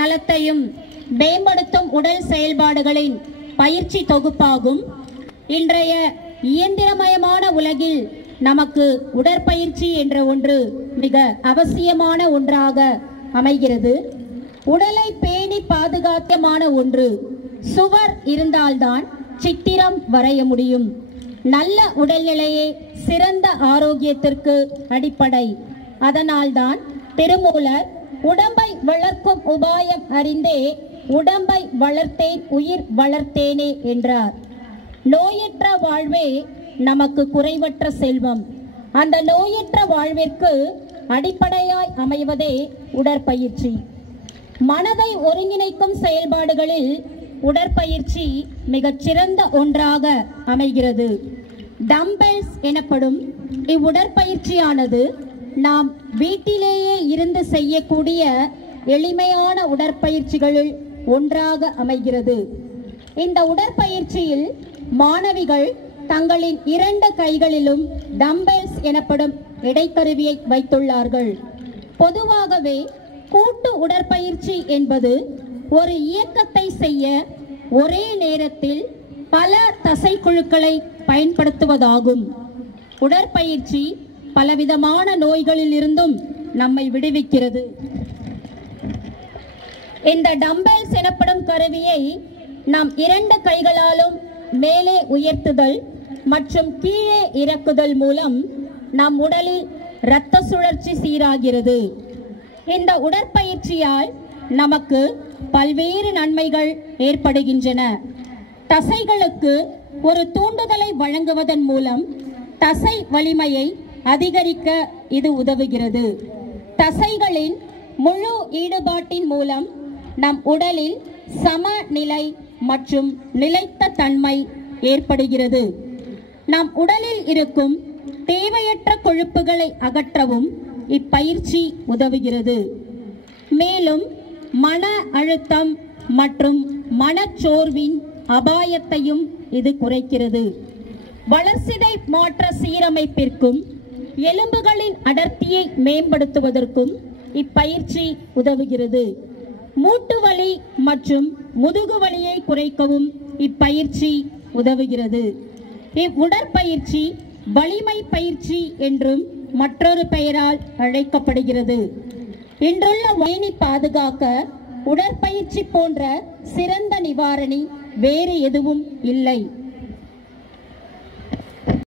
நலத்தையும் மேம்படுத்தும் உடல் செயல்பாடுகளின் பயிற்சி தொகுப்பாகும். இன்றைய இயந்திரமயமான உலகில் நமக்கு உடற்பயிற்சி என்ற ஒன்று மிக அவசியமான ஒன்றாக அமைகிறது. உடலை பேணி பாதுகாத்தமான ஒன்று. சுவர் இருந்தால்தான் சித்திரம் வரைய முடியும். நல்ல உடல்நிலையே சிறந்த ஆரோக்கியத்திற்கு அடிப்படை. அதனால்தான் திருமூலர் உடம்பை வளர்க்கும் உபாயம் அறிந்தே உடம்பை வளர்த்தேன் உயிர் வளர்த்தேனே என்றார். நோயற்ற வாழ்வே நமக்கு குறைவற்ற செல்வம். அந்த நோயற்ற வாழ்விற்கு அடிப்படையாய் அமைவதே உடற்பயிற்சி. மனதை ஒருங்கிணைக்கும் செயல்பாடுகளில் உடற்பயிற்சி மிகச்சிறந்த ஒன்றாக அமைகிறது. டம்பெல்ஸ் எனப்படும் இவ்வுடற்பயிற்சியானது நாம் வீட்டிலேயே இருந்து செய்யக்கூடிய எளிமையான உடற்பயிற்சிகளில் ஒன்றாக அமைகிறது. இந்த உடற்பயிற்சியில் மாணவிகள் தங்களின் 2 கைகளிலும் டம்பெல்ஸ் எனப்படும் எடைக்கருவியை வைத்துள்ளார்கள். பொதுவாகவே கூட்டு உடற்பயிற்சி என்பது ஒரு இயக்கத்தை செய்ய ஒரே நேரத்தில் பல தசைக்குழுக்களை பயன்படுத்துவதாகும். உடற்பயிற்சி பலவிதமான நோய்களில் இருந்தும் நம்மை விடுவிக்கிறது. இந்த டம்பெல்ஸ் எனப்படும் கருவியை நாம் 2 கைகளாலும் மேலே உயர்த்துதல் மற்றும் கீழே இறக்குதல் மூலம் நம் உடலில் இரத்த சுழற்சி சீராகிறது. இந்த உடற்பயிற்சியால் நமக்கு பல்வேறு நன்மைகள் ஏற்படுகின்றன. தசைகளுக்கு ஒரு தூண்டுதலை வழங்குவதன் மூலம் தசை வலிமையை அதிகரிக்க இது உதவுகிறது. தசைகளின் முழு ஈடுபாட்டின் மூலம் நம் உடலில் சமநிலை மற்றும் நிலைத்த தன்மை ஏற்படுகிறது. நம் உடலில் இருக்கும் தேவையற்ற கொழுப்புகளை அகற்றவும் இப்பயிற்சி உதவுகிறது. மேலும் மன அழுத்தம் மற்றும் மனச்சோர்வின் அபாயத்தையும் இது குறைக்கிறது. வளர்சிதை மாற்ற சீரமைப்பிற்கும் எலும்புகளின் அடர்த்தியை மேம்படுத்துவதற்கும் இப்பயிற்சி உதவுகிறது. மூட்டு வலி மற்றும் முதுகு வலியை குறைக்கவும் இப்பயிற்சி உதவுகிறது. இவ்வுடற்பயிற்சி வலிமை பயிற்சி என்றும் மற்றொரு பெயரால் அழைக்கப்படுகிறது. இன்றுள்ள பேணி பாதுகாக்க உடற்பயிற்சி போன்ற சிறந்த நிவாரணி வேறு எதுவும் இல்லை.